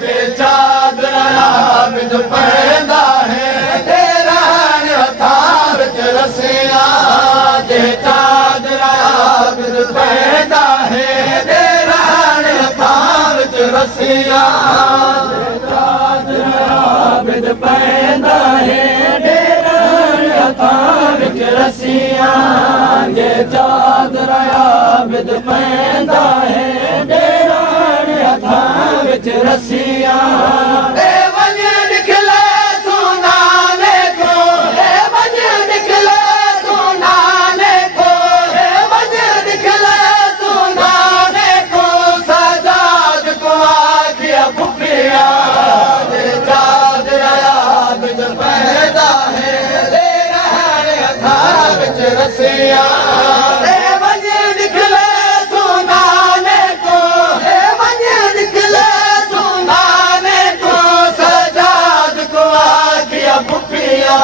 जे चादरा आबिद पैदा है डेरान हथां विच रसिया जे चादरा आबिद पैदा है डेरान हथां विच रसिया चादरा आबिद पैदा है डेरान हथां विच रसिया जे चादरा आबिद पैदा है डेरान हथां विच रसिया रसिया निकले सुनाने को निकले सुनाने को सजाद को आखिया पुपिया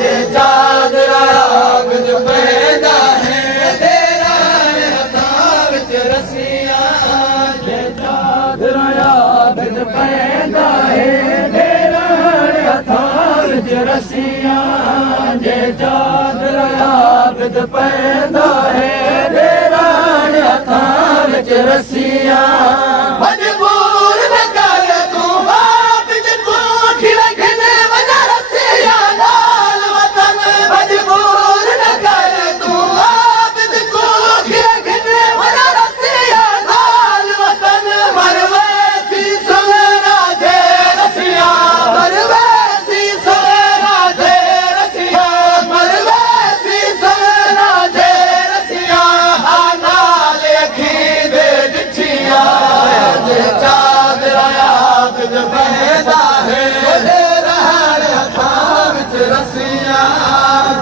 जे चादरा आबिद पैदा है डेरान हथां विच रसिया जे चादरा आबिद पैदा है डेरान हथां विच रसिया जे चादरा आबिद पैदा है डेरान हथां विच रसिया मजबूर न कर तू आबिद कोठी रखने वजा रसिया लाल वतन मजबूर न कर तू आबिद कोठी रखने वजा रसिया लाल वतन मरवैसी सुनरा जे रसिया मरवैसी सुनरा जे रसिया मरवैसी सुनरा जे रसिया नाल अखी दे दिठिया जे चादरा आबिद पैदा है डेरान हथां विच रसिया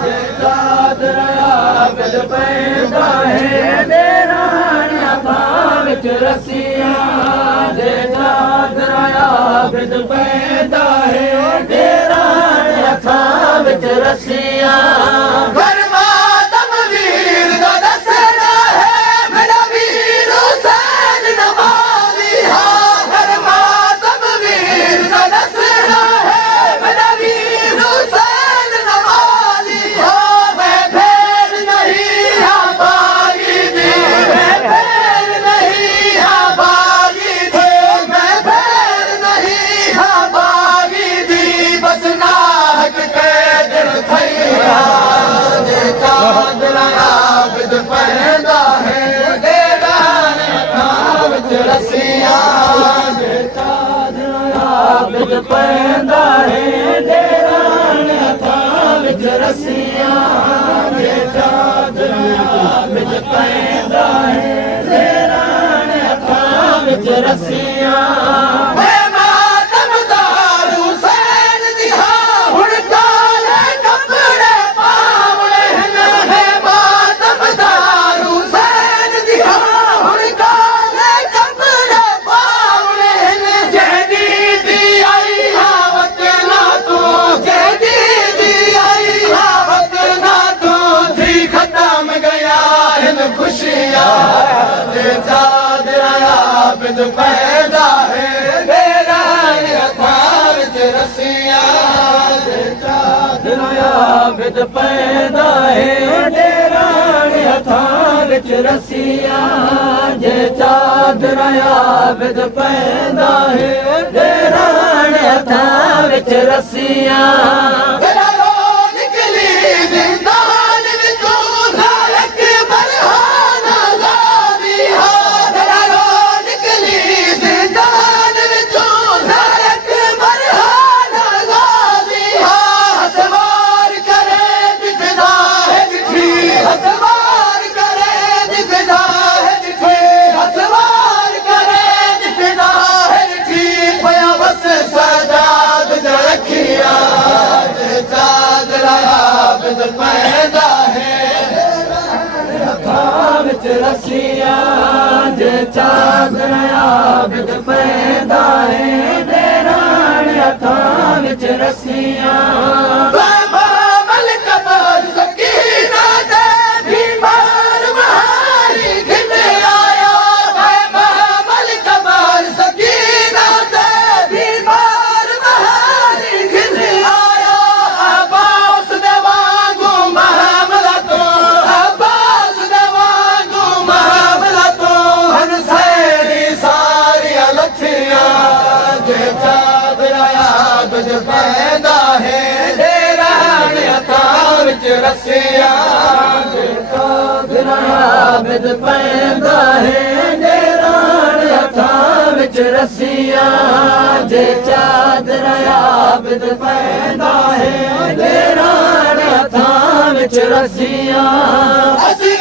जे चादरा आबिद पैदा है डेरान हथां विच रसिया जे चादरा आबिद पैदा है डेरान हथां विच रसिया पैदा है डेरान हथां विच रसिया जे चादरा आबिद पैदा है डेरान हथां विच रसिया जे चादरा आबिद पैदा है डेरान हथां विच रसिया चादरा आबिद पैदा है डेरान हथां विच रसिया जे चादरा आबिद पैदा है डेरान हथां विच रसिया जे चादरा आबिद पैदा है डेरान हथां विच रसिया पैदा है हथां विच रसिया जे चादरा आबिद पैदा है डेरान हथां विच रसिया ਰੱਸੀਆਂ ਜੇ ਚਾਦਰਾਂ ਆਬਦ ਪੈਂਦਾ ਹੈ ਡੇਰਾਣ ਹੱਥਾਂ ਵਿੱਚ ਰੱਸੀਆਂ ਜੇ ਚਾਦਰਾਂ ਆਬਦ ਪੈਂਦਾ ਹੈ ਡੇਰਾਣ ਹੱਥਾਂ ਵਿੱਚ ਰੱਸੀਆਂ ਅਸੀਂ